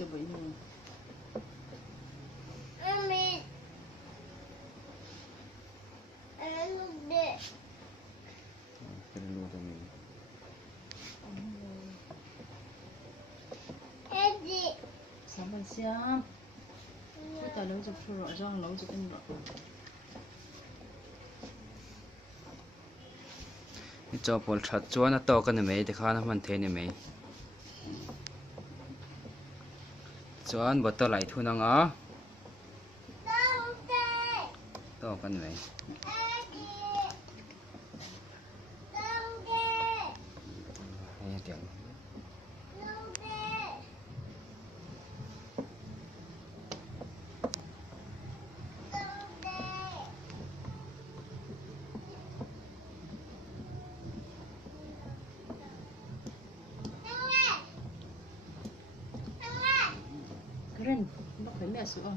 cho bởi mình cái lúa cho mình sáng ban sáng cái ta nấu cho phụ rõ ràng nấu cho cái rõ cho bol chặt chuan nó to cái này mấy thì khá nó mình thế này mấy chuan bớt to lại thu năng á to cái này mấy hay tiếng cái này nó phải mẹ sữa